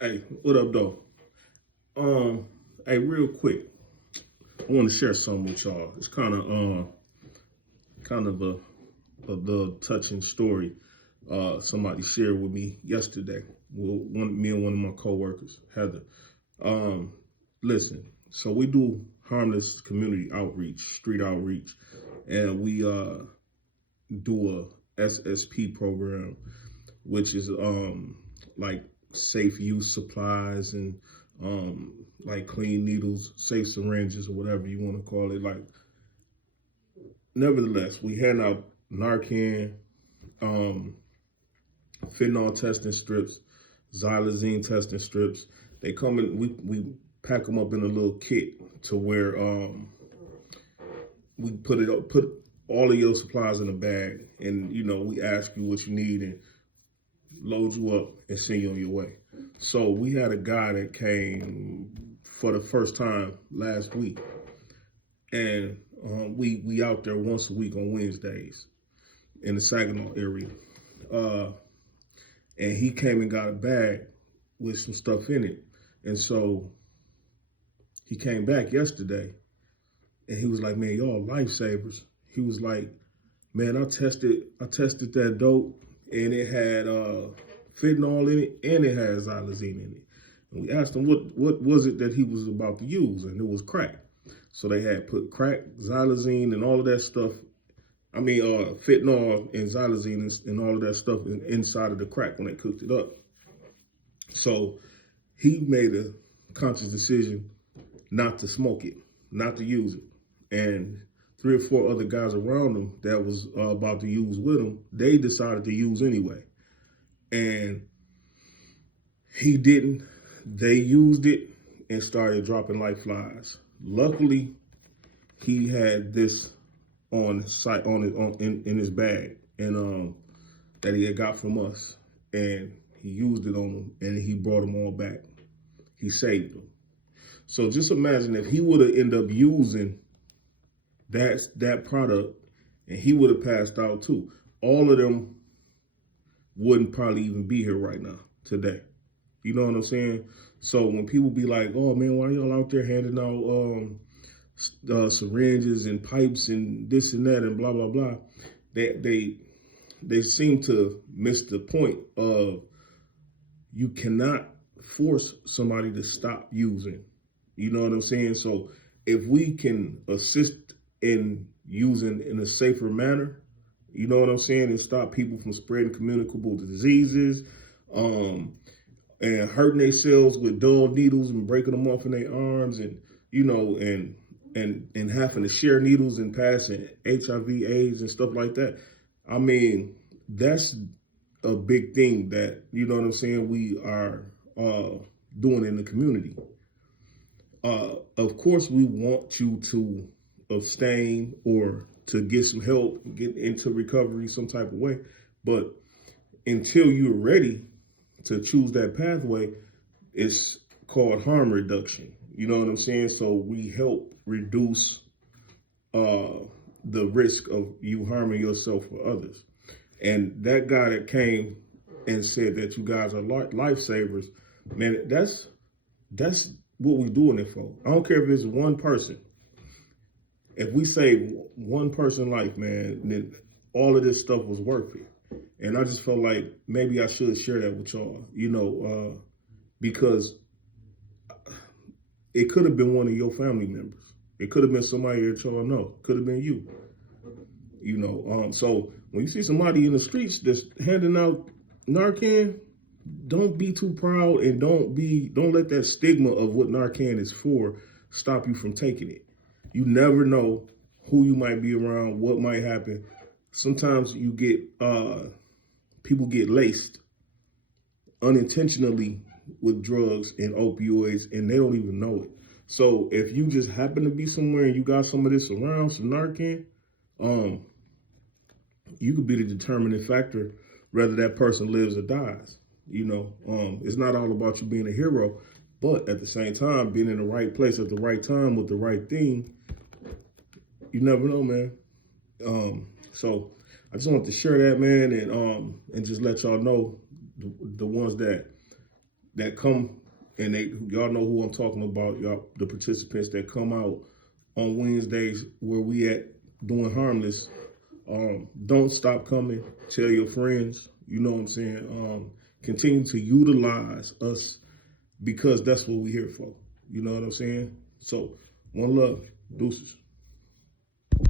Hey, what up, though? Hey, real quick, I want to share something with y'all. It's kind of a little touching story. Somebody shared with me yesterday. Me and one of my coworkers, Heather. Um, Listen. So we do harmless community outreach, street outreach, and we do a SSP program, which is like safe use supplies and like clean needles, safe syringes, or whatever you want to call it. Like, nevertheless, we hand out Narcan, um, fentanyl testing strips, xylazine testing strips. They come in. We pack them up in a little kit to where we put all of your supplies in a bag, and we ask you what you need and load you up and send you on your way. So we had a guy that came for the first time last week, and we out there once a week on Wednesdays in the Saginaw area. Uh, and he came and got a bag with some stuff in it, and so he came back yesterday, and he was like, "Man, y'all lifesavers." He was like, "Man, I tested that dope, and it had fentanyl in it, and it has xylazine in it." And we asked him what was it that he was about to use, and it was crack. So they had put crack, xylazine, and all of that stuff. I mean, fentanyl and xylazine and all of that stuff inside of the crack when they cooked it up. So he made a conscious decision not to smoke it, not to use it, and three or four other guys around him that was about to use with him, they decided to use anyway. And he didn't. They used it and started dropping like flies. Luckily, he had this on site in his bag, and that he had got from us, and he used it on them, and he brought them all back. He saved them. So just imagine if he would have ended up using that product, and he would have passed out too. All of them wouldn't probably even be here right now today. You know what I'm saying? So when people be like, "Oh man, why y'all out there handing out syringes and pipes and this and that and blah blah blah," they they they seem to miss the point of you cannot force somebody to stop using. You know what I'm saying? So if we can assist in using in a safer manner, you know what I'm saying, and stop people from spreading communicable diseases, um, and hurting themselves with dull needles and breaking them off in their arms, and and having to share needles and passing HIV/AIDS and stuff like that. I mean, that's a big thing that what I'm saying we are doing in the community. Of course, we want you to abstain or to get some help, get into recovery some type of way. But until you're ready to choose that pathway, it's called harm reduction. You know what I'm saying? So we help reduce uh, the risk of you harming yourself or others. And that guy that came and said that you guys are lifesavers, man, that's what we're doing it for. I don't care if it's one person. If we save one person life, man, then all of this stuff was worth it. And I just felt like maybe I should share that with y'all, because it could have been one of your family members. It could have been somebody that y'all know. Could have been you. So when you see somebody in the streets that's handing out Narcan, don't be too proud, and don't let that stigma of what Narcan is for stop you from taking it. You never know who you might be around, what might happen. Sometimes you get people get laced unintentionally with drugs and opioids, and they don't even know it. So if you just happen to be somewhere and you got some of this around, some Narcan, um, you could be the determining factor whether that person lives or dies. It's not all about you being a hero, but at the same time, being in the right place at the right time with the right thing, you never know, man. So I just wanted to share that, man, and just let y'all know the ones that that come and y'all know who I'm talking about, y'all, the participants that come out on Wednesdays where we at doing Harmless. Don't stop coming. Tell your friends. You know what I'm saying? Continue to utilize us because that's what we're here for. You know what I'm saying? So, one love. Deuces.